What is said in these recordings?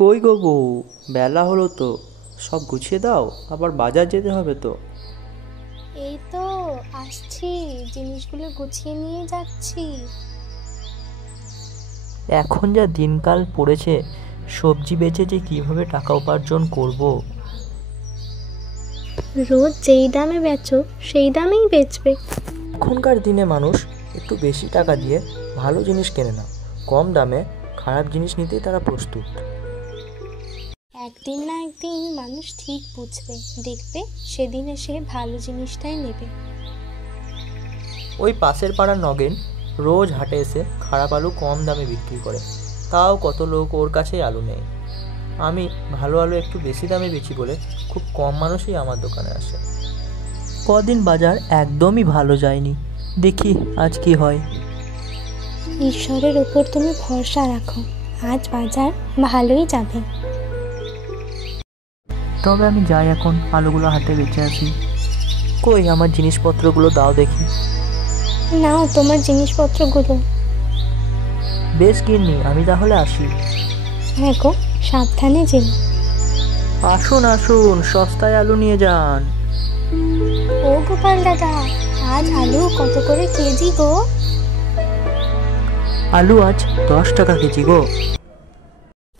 কই গো বউ, বেলা হলো তো, সব গুছিয়ে দাও, আবার বাজার যেতে হবে তো। এই তো আসছি, জিনিসগুলো গুছিয়ে নিয়ে যাচ্ছি। এখন যা দিনকাল পড়েছে, সবজি বেচে যে কিভাবে টাকা উপার্জন করব। রোজ যেই দামে বেচো সেই দামেই বেচবে। এখনকার দিনে মানুষ একটু বেশি টাকা দিয়ে ভালো জিনিস কেনে না, কম দামে খারাপ জিনিস নিতেই তারা প্রস্তুত। একদিন না একদিন মানুষ ঠিক বুঝবে, দেখবে সেদিন এসে ভালো জিনিসটাই নেবে। ওই পাশের পাড়ার নগেন রোজ হাটে এসে খারাপ আলু কম দামে বিক্রি করে, তাও কত লোক ওর কাছেই আলু নেয়। আমি ভালো আলু একটু বেশি দামে বেচি বলে খুব কম মানুষই আমার দোকানে আসে। কদিন বাজার একদমই ভালো যায়নি, দেখি আজ কি হয়। ঈশ্বরের ওপর তুমি ভরসা রাখো, আজ বাজার ভালোই যাবে। তবে আমি যাই এখন আলুগুলো হাটে বেচে আসি। কই আমার জিনিসপত্রগুলো দাও দেখি। নাও তোমার জিনিসপত্রগুলো। বেশ গিন্নি, আমি তাহলে আসি। হ্যাঁ গো, সাবধানে যেও। আসুন আসুন, সস্তায় আলু নিয়ে যান। ও গোপাল দাদা, আজ আলু কত করে কেজি গো? আলু আজ 10 টাকা কেজি গো।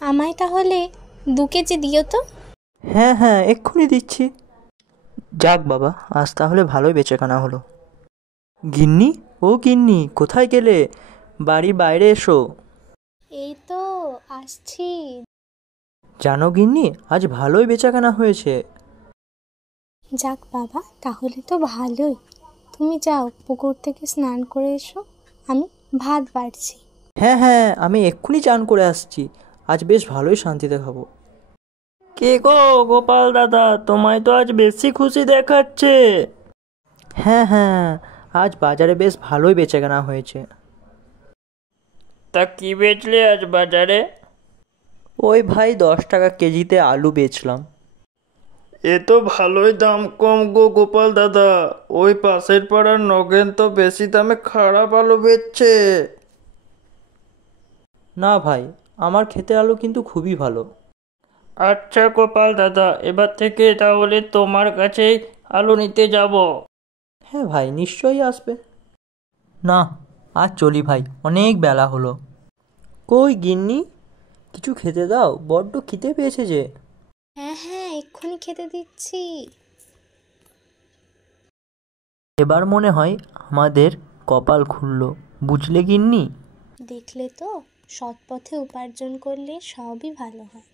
আমায় তাহলে 2 কেজি দিও তো। হ্যাঁ হ্যাঁ, এক্ষুনি দিচ্ছি। যাক বাবা, আজ তাহলে ভালোই বেচাকেনা হলো। গিন্নি, ও গিন্নি, কোথায় গেলে? বাড়ির বাইরে এসো। এই তো আসছি। জানো গিন্নি, আজ ভালোই বেচাকেনা হয়েছে। যাক বাবা, তাহলে তো ভালোই। তুমি যাও, পুকুর থেকে স্নান করে এসো, আমি ভাত বাড়ছি। হ্যাঁ হ্যাঁ, আমি এক্ষুনি চান করে আসছি, আজ বেশ ভালোই শান্তিতে খাবো। কে গো গোপাল দাদা, তোমায় তো আজ বেশি খুশি দেখাচ্ছে। হ্যাঁ হ্যাঁ, আজ বাজারে বেশ ভালোই বেচাকেনা হয়েছে। তা কি বেচলে আজ বাজারে? ওই ভাই 10 টাকা কেজিতে আলু বেচলাম। এ তো ভালোই দাম কম গো গোপাল দাদা। ওই পাশের পাড়ার নগেন তো বেশি দামে খারাপ আলু বেচছে। না ভাই, আমার ক্ষেতের আলু কিন্তু খুবই ভালো। আচ্ছা গোপাল দাদা, এবার থেকে তাহলে তোমার কাছেই আলু নিতে যাব। হ্যাঁ ভাই, নিশ্চয়ই আসবে। না, আজ চলি ভাই, অনেক বেলা হলো। কই গিন্নি, কিছু খেতে দাও, বড্ড খিদে পেয়েছে যে। হ্যাঁ হ্যাঁ, এক্ষুনি খেতে দিচ্ছি। এবার মনে হয় আমাদের কপাল খুলল, বুঝলে গিন্নি। দেখলে তো, সৎ পথে উপার্জন করলে সবই ভালো হয়।